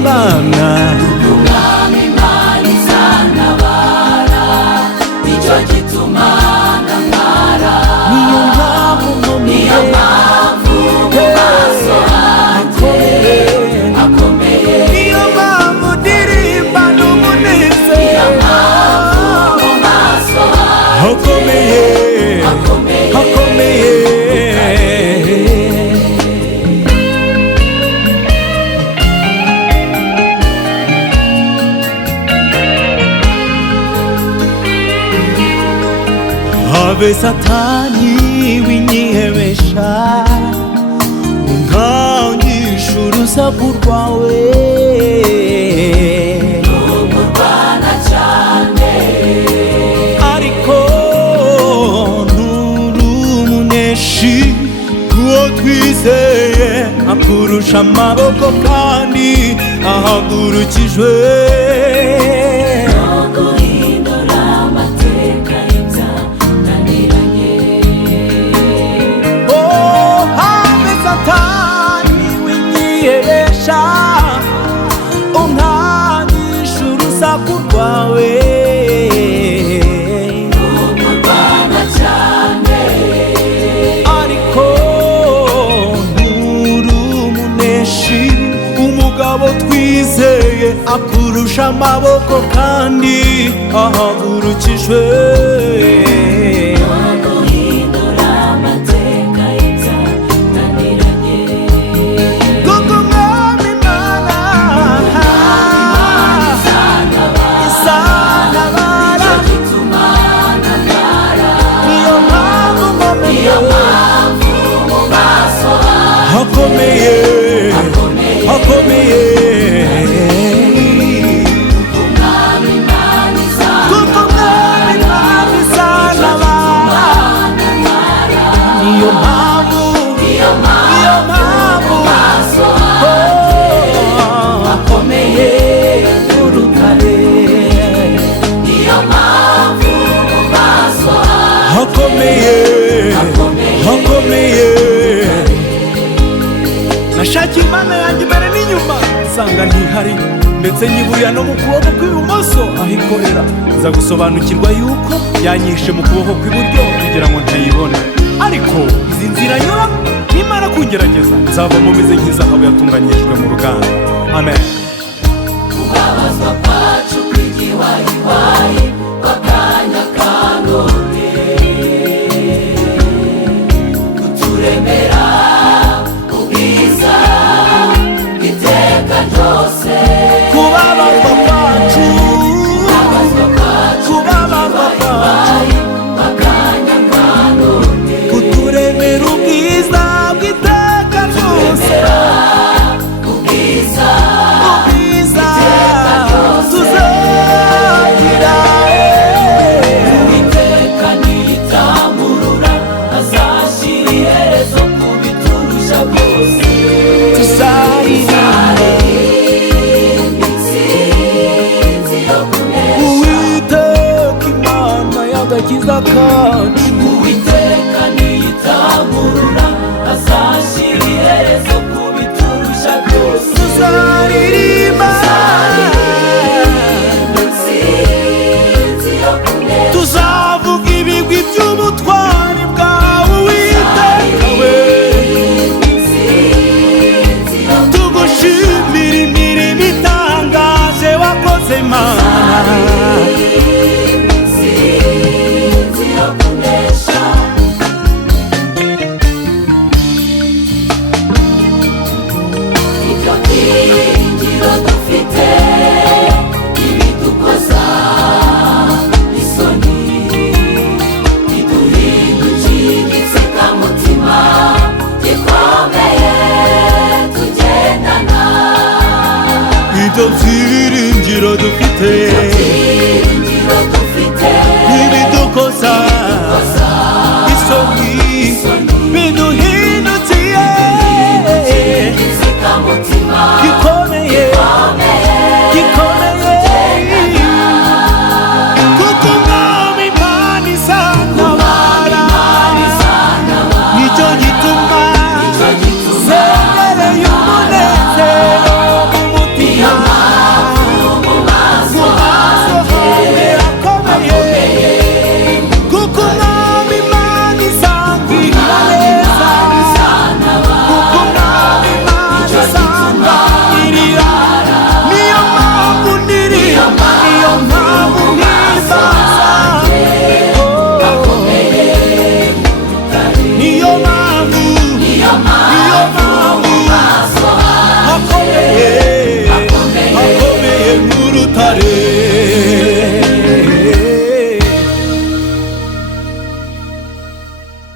Imana umwami Imana izantabara nicyo gituma ntamwara niyo mpamvu mu maso hanjye akomeye niyo mpamvu ndirimba n'umunezero niyo mpamvu mu maso hanjye hakomeye habe satani winyihebesha unkangisha urusaku rwawe umurwana cyane ariko nturi umuneshi uwo twizeye akurusha amaboko kandi ahagurukijwe unkangisha urusaku rwawe umurwana cyane ariko nturi umuneshi umugabo twizeye akurusha amaboko kandi ahagurukijwe hakomeye umwami Imana izantabara niyo mpamvu mu maso hanjye hakomeye urutare niyo mpamvu mu maso hakomeye nashakiye Imana yanjye imbere n'inyuma nsanga ntihari ndetse nyiburira no mu kuboko kw'ibumoso aho ikorera nza gusobanukirwa yuko yanyishe mu kuboko kw'iburyo kugira ngo ntayibone ariko izi nzira nyuramo nimara kungerageza nzavamo meze nk'izahabu yatunganyijwe mu ruganda amen kubabazwa kwacu kw'igiwayiwayi kw'akanya ka none kuturemera ubwiza iteka ryose kubabazwa kwacu kw'akanya ka none kuturemera ubwiza bw'iteka ryose ubwiza tuzagira Uwiteka niyitamurura azashyira iherezo ku biturusha byose tuzaririmba intsinzi yo kunesha Uwiteka Imana y'agakiza kacu Uwiteka niyitamurura azashyira iherezo ku biturusha byose tuzaririmba intsinzi yo kunesha tuzavuga ibigwi by'ubutwari bwawe Uwiteka we intsinzi yo tugushimira imirimo itangaje wakoze Mana intsinzi yo kunesha ibyo byiringiro dufite ibidukoza isoni biduhindukiye igitsikamutima gikomeye tugendana ibyo byiringiro dufite